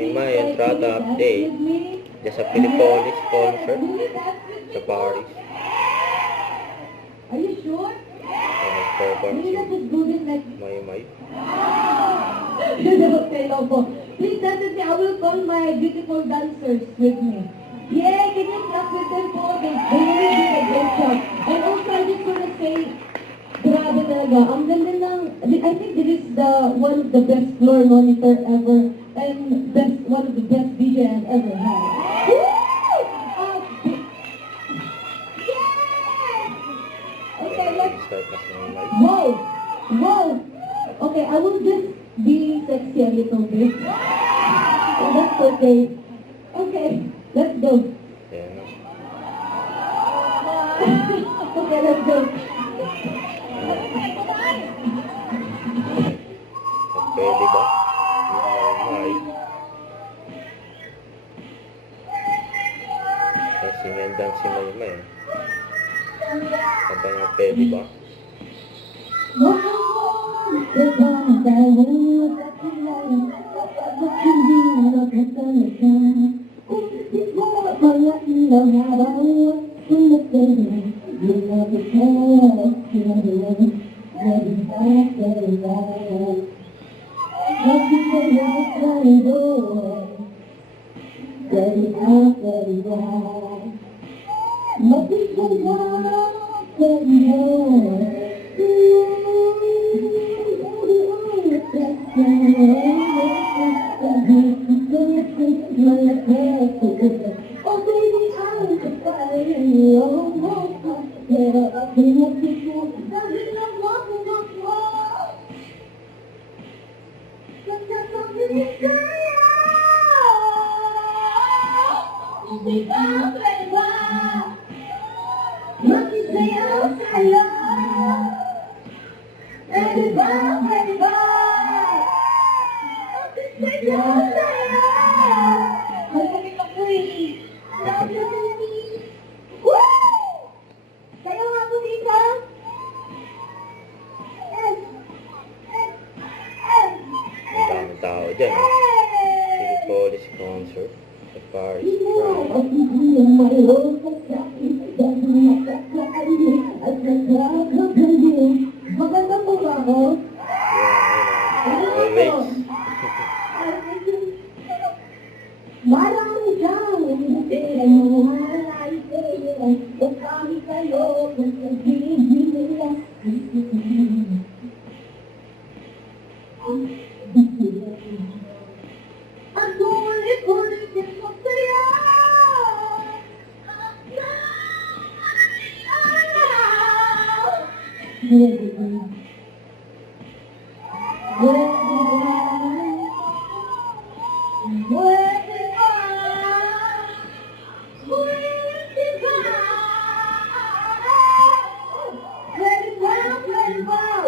May entrada update. Diyan sa Pilipolis concert sa Paris. Are you sure? Nag-perform Hindi si na just good in like... May. Okay, Lobo. Please definitely, I will call my beautiful dancers with me. Yeah, can you clap with them po? They really did a great job. And also, I just want to say, grabe talaga. Ang ganda ng, I think this is one of the best floor monitor ever and one of the best DJ I've ever had. Woo! Okay, let's... Start na si May. Whoa! Whoa! Okay, I will just be sexy a little bit. And that's okay. Okay, let's go. Ayan na. Okay, let's go. Pwede ba? May. Kasi nandang si May. Sabi nga, pwede ba? Ang daming tao dyan. Pilipolis concert sa Paris, France. Maganda po ba ako? Always. Marami siyang pera mo, marami sa'yo, kung kami kayo, kung sabihin nila. Ang kulit-kulit din mo sa'yo.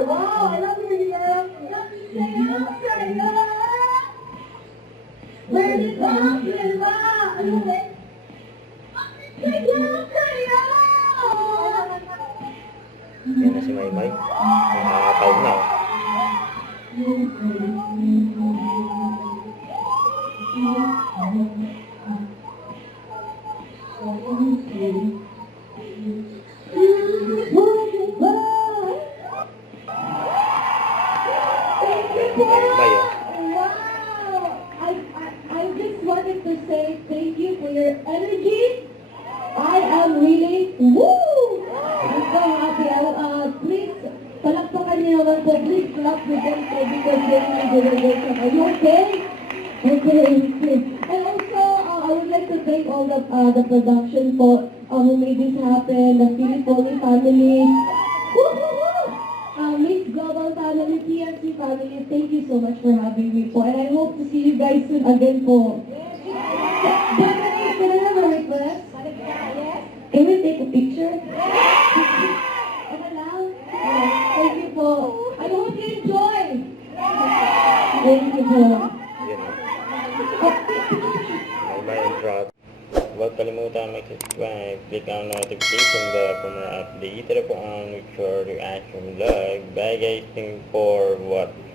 Wow, I love you, love. Yan na si May. Nakakataw na. May. Wow! I just wanted to say thank you for your energy. I am really, woo! I'm so happy. Please, palakpakan niyo naman po. Please clap with them so because they really did a great job. Are you okay? Okay. And also, I would like to thank all the production po who made this happen, the Filipoli family. Miss Global family, TRC family, thank you so much for having me po. And I hope to see you guys soon again po. Can I have a request? Can we take a picture? Okay lang? Thank you po. I hope you enjoy. Thank you po. May entrada. Huwag kalimutan mag-subscribe, click ang notification bell for more updates. Ito na po ang Victoria Action Vlog. Bye guys, thank you for watching.